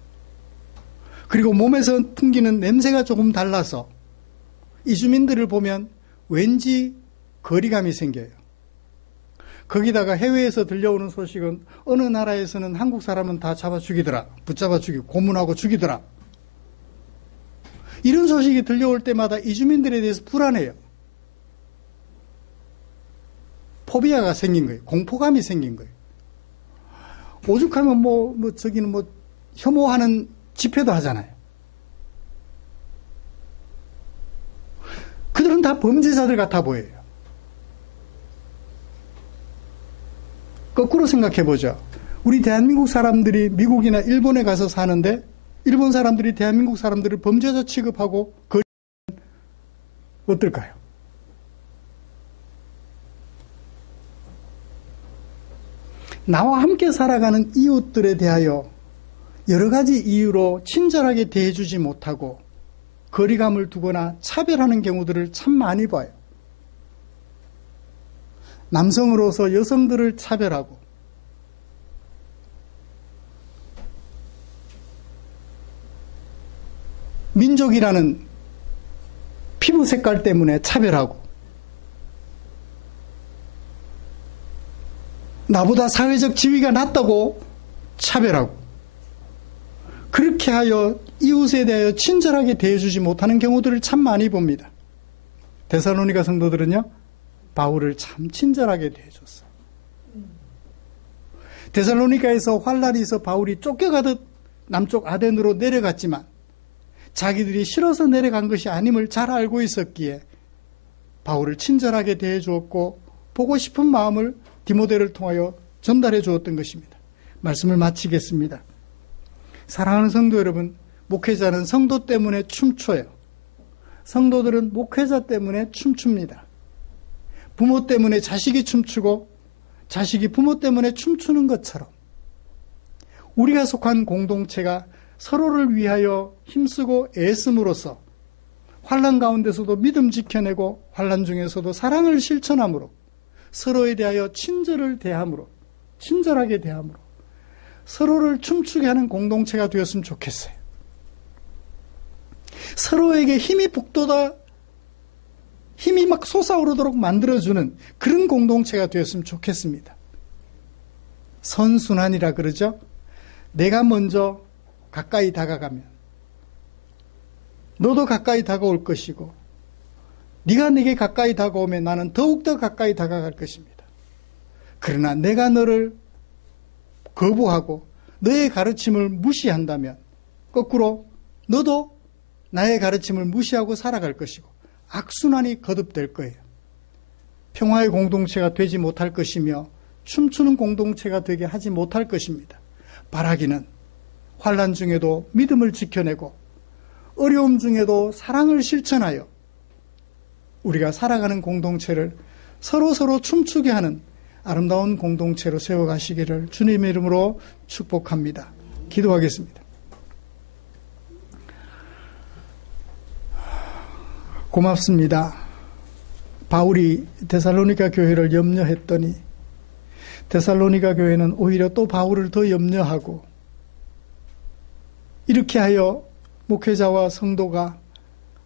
그리고 몸에서 풍기는 냄새가 조금 달라서 이주민들을 보면 왠지 거리감이 생겨요. 거기다가 해외에서 들려오는 소식은 어느 나라에서는 한국 사람은 다 잡아 죽이더라, 붙잡아 죽이고 고문하고 죽이더라. 이런 소식이 들려올 때마다 이주민들에 대해서 불안해요. 포비아가 생긴 거예요. 공포감이 생긴 거예요. 오죽하면 저기는 혐오하는 집회도 하잖아요. 그들은 다 범죄자들 같아 보여요. 거꾸로 생각해 보죠. 우리 대한민국 사람들이 미국이나 일본에 가서 사는데 일본 사람들이 대한민국 사람들을 범죄자 취급하고 어떨까요? 나와 함께 살아가는 이웃들에 대하여 여러 가지 이유로 친절하게 대해주지 못하고 거리감을 두거나 차별하는 경우들을 참 많이 봐요. 남성으로서 여성들을 차별하고, 민족이라는 피부 색깔 때문에 차별하고, 나보다 사회적 지위가 낮다고 차별하고, 그렇게 하여 이웃에 대하여 친절하게 대해주지 못하는 경우들을 참 많이 봅니다. 데살로니가 성도들은요, 바울을 참 친절하게 대해줬어요. 데살로니가에서 환란이 있어 바울이 쫓겨가듯 남쪽 아덴으로 내려갔지만 자기들이 싫어서 내려간 것이 아님을 잘 알고 있었기에 바울을 친절하게 대해주었고 보고 싶은 마음을 디모데를 통하여 전달해 주었던 것입니다. 말씀을 마치겠습니다. 사랑하는 성도 여러분, 목회자는 성도 때문에 춤춰요. 성도들은 목회자 때문에 춤춥니다. 부모 때문에 자식이 춤추고 자식이 부모 때문에 춤추는 것처럼 우리가 속한 공동체가 서로를 위하여 힘쓰고 애씀으로써 환난 가운데서도 믿음 지켜내고 환난 중에서도 사랑을 실천함으로 서로에 대하여 친절하게 대함으로 서로를 춤추게 하는 공동체가 되었으면 좋겠어요. 서로에게 힘이 북돋아 힘이 막 솟아오르도록 만들어주는 그런 공동체가 되었으면 좋겠습니다. 선순환이라 그러죠. 내가 먼저 가까이 다가가면 너도 가까이 다가올 것이고 네가 내게 가까이 다가오면 나는 더욱더 가까이 다가갈 것입니다. 그러나 내가 너를 거부하고 너의 가르침을 무시한다면 거꾸로 너도 나의 가르침을 무시하고 살아갈 것이고 악순환이 거듭될 거예요. 평화의 공동체가 되지 못할 것이며 춤추는 공동체가 되게 하지 못할 것입니다. 바라기는 환난 중에도 믿음을 지켜내고 어려움 중에도 사랑을 실천하여 우리가 살아가는 공동체를 서로 춤추게 하는 아름다운 공동체로 세워가시기를 주님의 이름으로 축복합니다. 기도하겠습니다. 고맙습니다. 바울이 데살로니가 교회를 염려했더니 데살로니가 교회는 오히려 또 바울을 더 염려하고 이렇게 하여 목회자와 성도가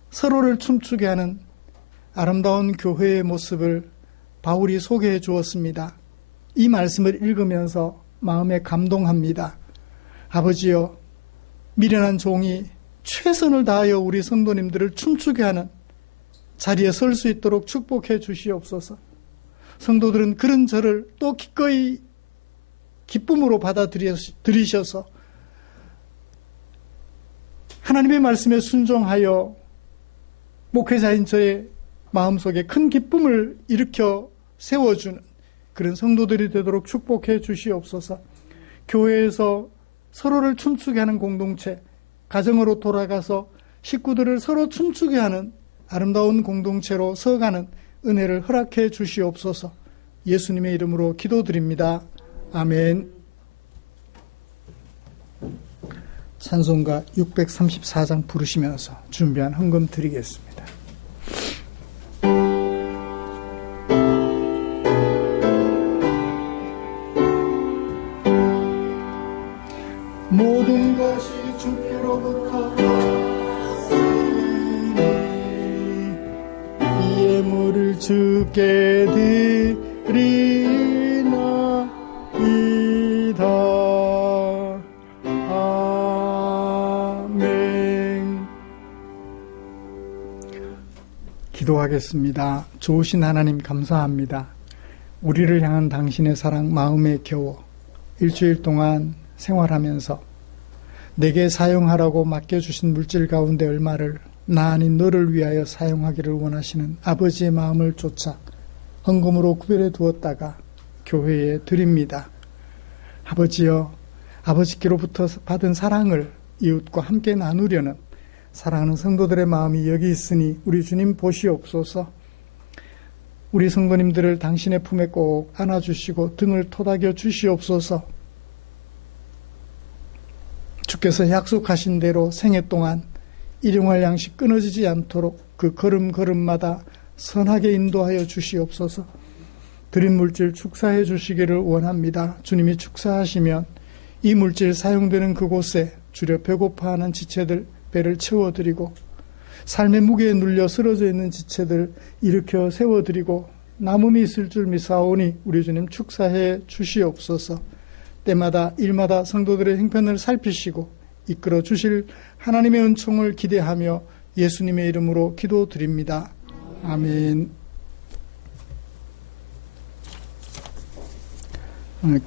서로를 춤추게 하는 아름다운 교회의 모습을 바울이 소개해 주었습니다. 이 말씀을 읽으면서 마음에 감동합니다. 아버지여, 미련한 종이 최선을 다하여 우리 성도님들을 춤추게 하는 자리에 설 수 있도록 축복해 주시옵소서. 성도들은 그런 저를 또 기꺼이 기쁨으로 받아들이셔서 하나님의 말씀에 순종하여 목회자인 저의 마음속에 큰 기쁨을 일으켜 세워주는 그런 성도들이 되도록 축복해 주시옵소서. 교회에서 서로를 춤추게 하는 공동체, 가정으로 돌아가서 식구들을 서로 춤추게 하는 아름다운 공동체로 서가는 은혜를 허락해 주시옵소서. 예수님의 이름으로 기도드립니다. 아멘. 찬송가 634장 부르시면서 준비한 헌금 드리겠습니다. 모든 것이 주께로부터 왔으니 이 예물을 주께 드리나이다. 아멘. 기도하겠습니다. 좋으신 하나님 감사합니다. 우리를 향한 당신의 사랑 마음에 겨워 일주일 동안 생활하면서 내게 사용하라고 맡겨주신 물질 가운데 얼마를 나 아닌 너를 위하여 사용하기를 원하시는 아버지의 마음을 쫓아 헌금으로 구별해 두었다가 교회에 드립니다. 아버지여, 아버지께로부터 받은 사랑을 이웃과 함께 나누려는 사랑하는 성도들의 마음이 여기 있으니 우리 주님 보시옵소서. 우리 성도님들을 당신의 품에 꼭 안아주시고 등을 토닥여 주시옵소서. 주께서 약속하신 대로 생애 동안 일용할 양식 끊어지지 않도록 그 걸음걸음마다 선하게 인도하여 주시옵소서. 드린 물질 축사해 주시기를 원합니다. 주님이 축사하시면 이 물질 사용되는 그곳에 주려 배고파하는 지체들 배를 채워드리고, 삶의 무게에 눌려 쓰러져 있는 지체들 일으켜 세워드리고, 남음이 있을 줄 믿사오니 우리 주님 축사해 주시옵소서. 때마다 일마다 성도들의 형편을 살피시고 이끌어 주실 하나님의 은총을 기대하며 예수님의 이름으로 기도드립니다. 아멘.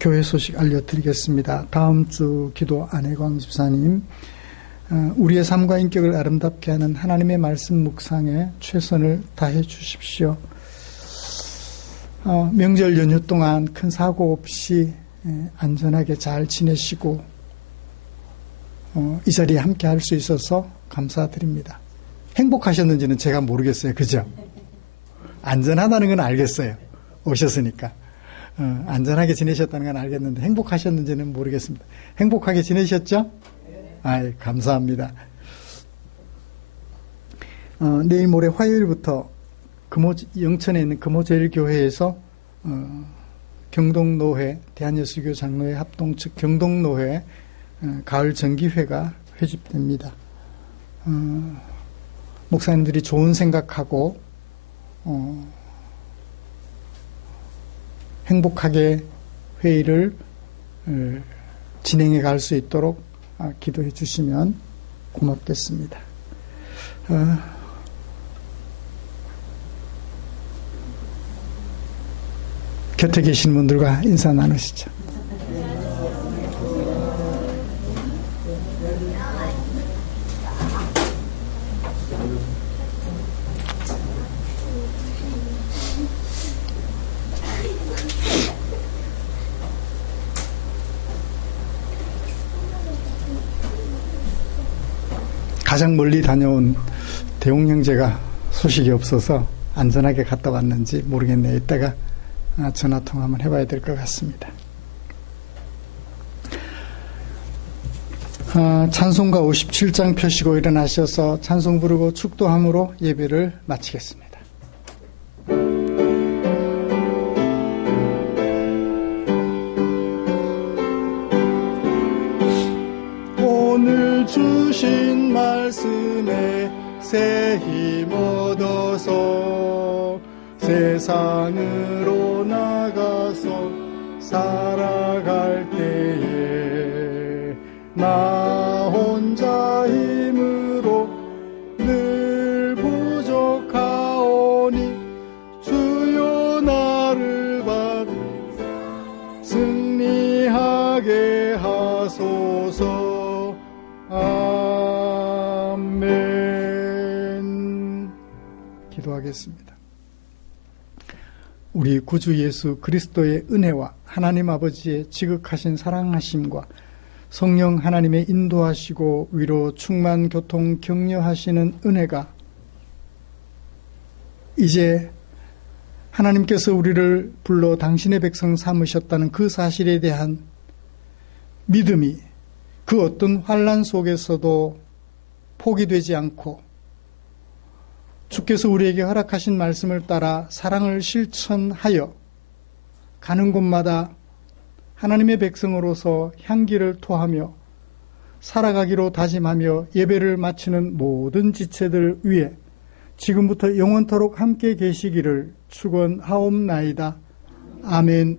교회 소식 알려드리겠습니다. 다음 주 기도 안혜광 집사님, 우리의 삶과 인격을 아름답게 하는 하나님의 말씀 묵상에 최선을 다해 주십시오. 명절 연휴 동안 큰 사고 없이 안전하게 잘 지내시고 이 자리에 함께 할 수 있어서 감사드립니다. 행복하셨는지는 제가 모르겠어요. 그죠? 안전하다는 건 알겠어요. 오셨으니까. 안전하게 지내셨다는 건 알겠는데 행복하셨는지는 모르겠습니다. 행복하게 지내셨죠? 아이, 감사합니다. 내일 모레 화요일부터 영천에 있는 금호제일교회에서 경동노회, 대한예수교 장로회 합동 측 경동노회 가을 정기회가 회집됩니다. 목사님들이 좋은 생각하고 행복하게 회의를 진행해 갈 수 있도록 기도해 주시면 고맙겠습니다. 곁에 계신 분들과 인사 나누시죠. 가장 멀리 다녀온 대웅 형제가 소식이 없어서 안전하게 갔다 왔는지 모르겠네요. 이따가 전화통화 한번 해봐야 될 것 같습니다. 찬송가 57장 펴시고 일어나셔서 찬송 부르고 축도함으로 예배를 마치겠습니다. 오늘 주신 말씀에 새 힘 얻어서 세상으로 나가서 살아갈 때에 나 혼자 힘으로 늘 부족하오니 주여 나를 받아 승리하게 하소서. 아멘. 기도하겠습니다. 우리 구주 예수 그리스도의 은혜와 하나님 아버지의 지극하신 사랑하심과 성령 하나님의 인도하시고 위로 충만 교통 격려하시는 은혜가 이제 하나님께서 우리를 불러 당신의 백성 삼으셨다는 그 사실에 대한 믿음이 그 어떤 환난 속에서도 포기되지 않고 주께서 우리에게 허락하신 말씀을 따라 사랑을 실천하여 가는 곳마다 하나님의 백성으로서 향기를 토하며 살아가기로 다짐하며 예배를 마치는 모든 지체들 위해 지금부터 영원토록 함께 계시기를 축원하옵나이다. 아멘.